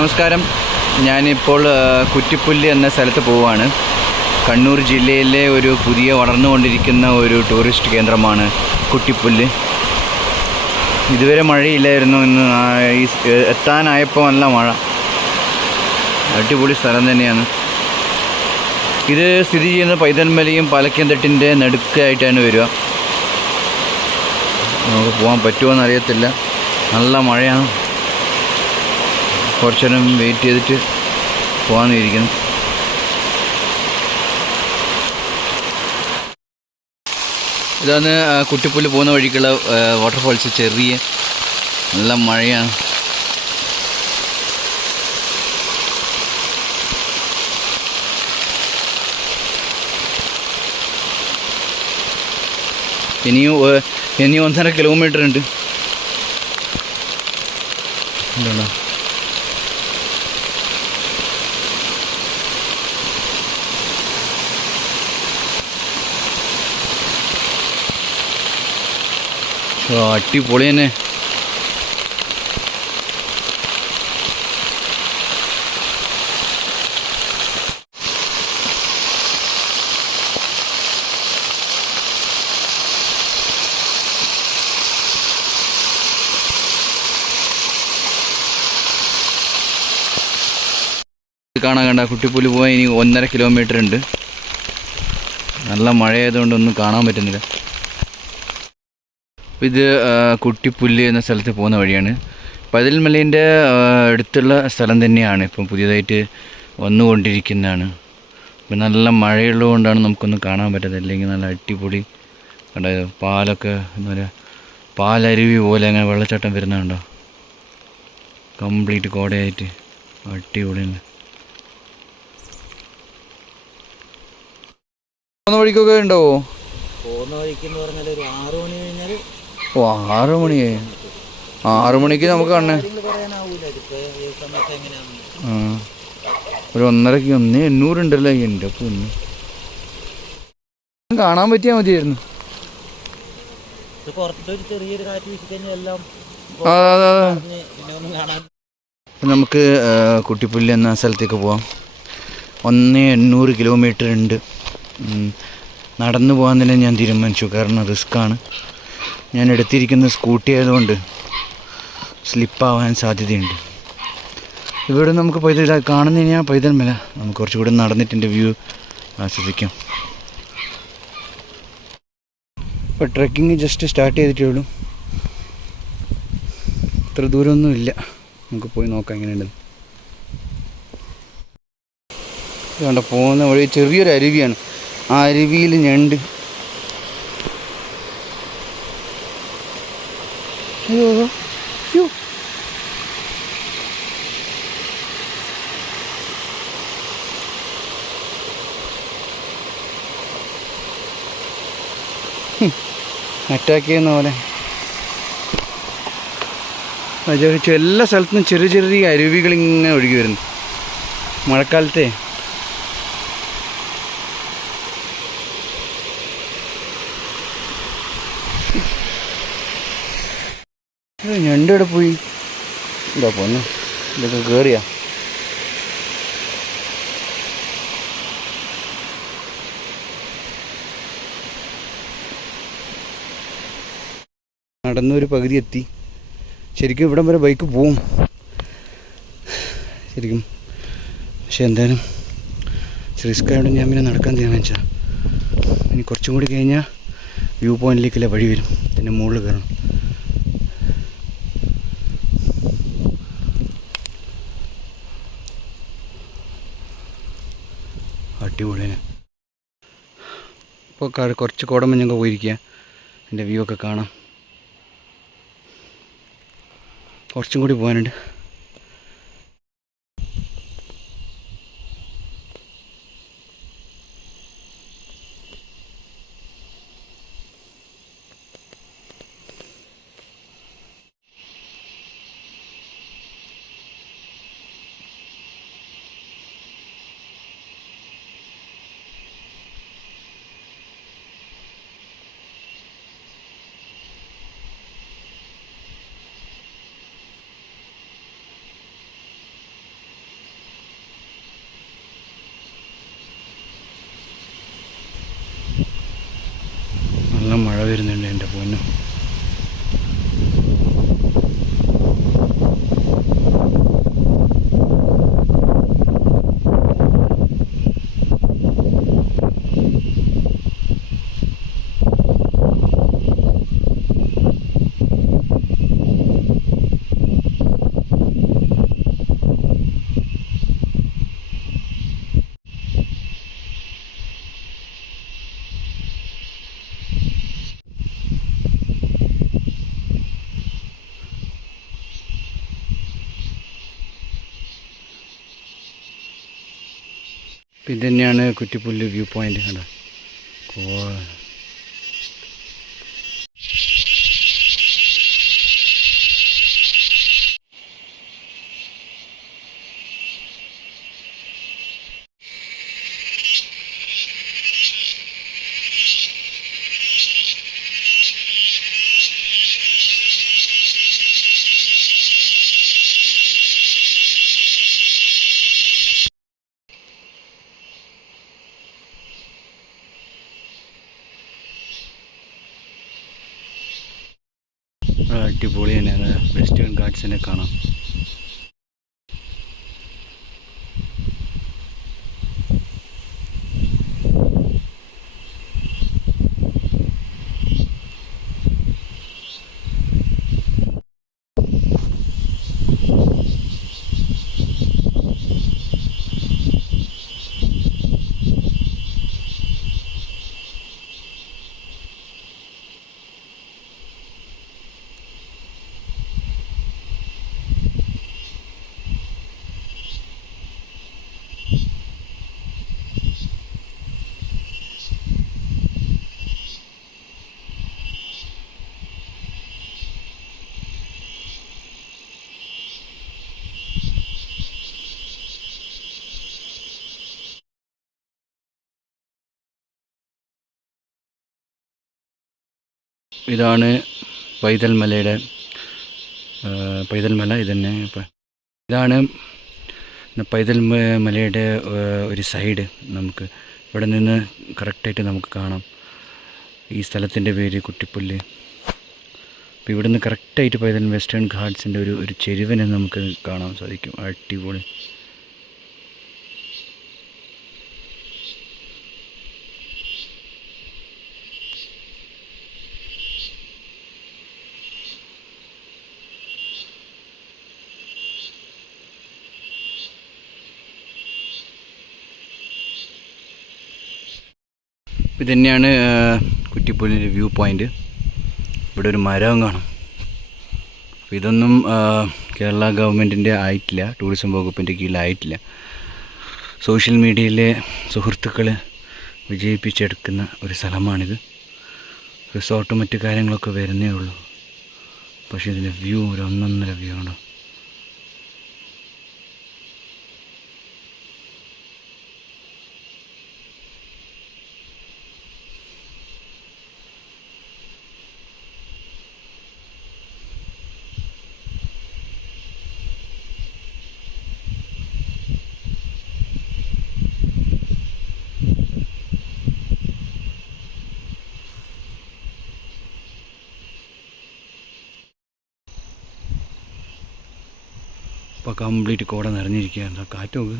നമസ്കാരം. ഞാനിപ്പോൾ കുറ്റിപ്പുല്ല് എന്ന സ്ഥലത്ത് പോവുകയാണ്. കണ്ണൂർ ജില്ലയിലെ ഒരു പുതിയ വളർന്നുകൊണ്ടിരിക്കുന്ന ഒരു ടൂറിസ്റ്റ് കേന്ദ്രമാണ് കുറ്റിപ്പുല്ല്. ഇതുവരെ മഴയില്ലായിരുന്നു. ഇന്ന് എത്താനായപ്പോൾ നല്ല മഴ. അടിപൊളി സ്ഥലം തന്നെയാണ്. ഇത് സ്ഥിതി ചെയ്യുന്നത് പൈതൽമലയും പാലക്കൻതട്ടിൻ്റെ നടുക്കായിട്ടാണ് വരിക. നമുക്ക് പോകാൻ പറ്റുമോ എന്നറിയത്തില്ല. നല്ല മഴയാണ്. കുറച്ചു നേരം വെയിറ്റ് ചെയ്തിട്ട് പോകാമെന്ന് ഇരിക്കുന്നു. ഇതാണ് കുറ്റിപ്പുല്ല് പോകുന്ന വഴിക്കുള്ള വാട്ടർഫാൾസ്. ചെറിയ നല്ല മഴയാണ്. ഇനിയും 1.5 കിലോമീറ്റർ ഉണ്ട്. എന്താണ് അടിപൊളി തന്നെ. കാണാൻ കണ്ട കുറ്റിപ്പുല്ല് പോകാൻ ഇനി 1.5 കിലോമീറ്റർ ഉണ്ട്. നല്ല മഴയായതുകൊണ്ട് ഒന്നും കാണാൻ പറ്റുന്നില്ല. ഇത് കുറ്റിപ്പുല്ല് എന്ന സ്ഥലത്ത് പോകുന്ന വഴിയാണ്. പൈതൽമലേൻ്റെ അടുത്തുള്ള സ്ഥലം തന്നെയാണ്. ഇപ്പം പുതിയതായിട്ട് വന്നുകൊണ്ടിരിക്കുന്നതാണ്. ഇപ്പം നല്ല മഴയുള്ളതുകൊണ്ടാണ് നമുക്കൊന്നും കാണാൻ പറ്റാത്തത്. അല്ലെങ്കിൽ നല്ല അടിപൊളി കണ്ടോ, പാലൊക്കെ എന്താ പറയുക, പാലരുവി പോലെ അങ്ങനെ വെള്ളച്ചാട്ടം വരുന്നുണ്ടോ. കംപ്ലീറ്റ് കോടയായിട്ട് അടിപൊളി തന്നെ. പോകുന്ന വഴിക്കൊക്കെ ഉണ്ടാവോ? പോകുന്ന വഴിക്കെന്ന് പറഞ്ഞാൽ ഒരു 6 മണി കഴിഞ്ഞാൽ 6 മണിയായി. 6 മണിക്ക് നമുക്ക് കാണണേ. ഒരു 1.5 ഉണ്ടല്ലോ. എൻ്റെ പൊന്ന്, കാണാൻ പറ്റിയാൽ മതിയായിരുന്നു. ചെറിയൊരു കാറ്റ് വീശിക്കഴിഞ്ഞാൽ എല്ലാം നമുക്ക് കുറ്റിപ്പുല്ല് എന്ന സ്ഥലത്തേക്ക് പോവാം. 1.8 കിലോമീറ്റർ ഉണ്ട്. നടന്നു പോകാൻ തന്നെ ഞാൻ തീരുമാനിച്ചു. കാരണം റിസ്ക്കാണ്. ഞാൻ എടുത്തിരിക്കുന്ന സ്കൂട്ടി ആയതുകൊണ്ട് സ്ലിപ്പാവാൻ സാധ്യതയുണ്ട്. ഇവിടെ നമുക്ക് കാണുന്നതിനാ പൈതൽമല. നമുക്ക് കുറച്ചുകൂടി നടന്നിട്ട് വ്യൂ ആസ്വദിക്കാം. ഇപ്പോൾ ട്രെക്കിങ് ജസ്റ്റ് സ്റ്റാർട്ട് ചെയ്തിട്ടേ ഉള്ളൂ. ഇത്ര ദൂരമൊന്നും ഇല്ല. നമുക്ക് പോയി നോക്കാം എങ്ങനെയുണ്ടെന്ന്. ഇതുകൊണ്ട് പോകുന്ന വഴി ചെറിയൊരു അരുവിയാണ്. ആ അരുവിയിൽ ഞണ്ട്. അയ്യോ അയ്യോ, അറ്റാക്ക് ചെയ്യുന്ന പോലെ. എല്ലാ സ്ഥലത്തും ചെറിയ ചെറിയ അരുവികൾ ഇങ്ങനെ ഒഴുകി വരുന്നു മഴക്കാലത്തെ. ഞണ്ട് ഇവിടെ പോയി. എന്താ പൊന്ന്, ഇതൊക്കെ കയറിയാ. നടന്നൊരു പകുതി എത്തി. ശരിക്കും ഇവിടം വരെ ബൈക്ക് പോവും ശരിക്കും. പക്ഷെ എന്തായാലും റിസ്ക് ആയതുകൊണ്ട് ഞാൻ പിന്നെ നടക്കാൻ തീരുമാനിച്ചതാണ്. ഇനി കുറച്ചും കൂടി കഴിഞ്ഞാൽ വ്യൂ പോയിന്റിലേക്കുള്ള വഴി വരും. പിന്നെ മുകളിൽ കയറണം. അടിപൊളിയാണ്. ഇപ്പോൾ കുറച്ച് കോടമഞ്ഞൊക്കെ പോയിരിക്കുക. എൻ്റെ വ്യൂ ഒക്കെ കാണാം. കുറച്ചും കൂടി പോകാനുണ്ട്. അപ്പം ഇത് തന്നെയാണ് കുറ്റിപ്പുല്ല് വ്യൂ പോയിൻ്റ്. കണ്ടോ അടിപൊളി തന്നെയാണ്. വെസ്റ്റേൺ ഗാർഡ്സിനെ കാണാം. ഇതാണ് പൈതൽ മലയുടെ പൈതൽ മല. ഇതന്നെ ഇതാണ് പൈതൽ മലയുടെ ഒരു സൈഡ്. നമുക്ക് ഇവിടെ നിന്ന് കറക്റ്റായിട്ട് നമുക്ക് കാണാം. ഈ സ്ഥലത്തിൻ്റെ പേര് കുറ്റിപ്പുല്ല്. അപ്പോൾ ഇവിടെ നിന്ന് കറക്റ്റായിട്ട് പൈതൽ വെസ്റ്റേൺ ഘാട്ട്സിൻ്റെ ഒരു ചെരുവിനെ നമുക്ക് കാണാൻ സാധിക്കും. അടിപൊളി. ഇത് തന്നെയാണ് കുറ്റിപ്പുല്ലിൻ്റെ വ്യൂ പോയിൻ്റ്. ഇവിടെ ഒരു മരം കാണും. അപ്പോൾ ഇതൊന്നും കേരള ഗവൺമെൻറ്റിൻ്റെ ആയിട്ടില്ല, ടൂറിസം വകുപ്പിൻ്റെ കീഴിലായിട്ടില്ല. സോഷ്യൽ മീഡിയയിലെ സുഹൃത്തുക്കൾ വിജയിപ്പിച്ചെടുക്കുന്ന ഒരു സ്ഥലമാണിത്. റിസോർട്ടും മറ്റു കാര്യങ്ങളൊക്കെ വരുന്നേ ഉള്ളൂ. പക്ഷേ ഇതിൻ്റെ വ്യൂ ഒരു ഒന്നൊന്നര വ്യൂ ആണ്. ഇപ്പോൾ കംപ്ലീറ്റ് കോട നിറഞ്ഞിരിക്കുകയാണ്. കാറ്റ് നോക്ക്.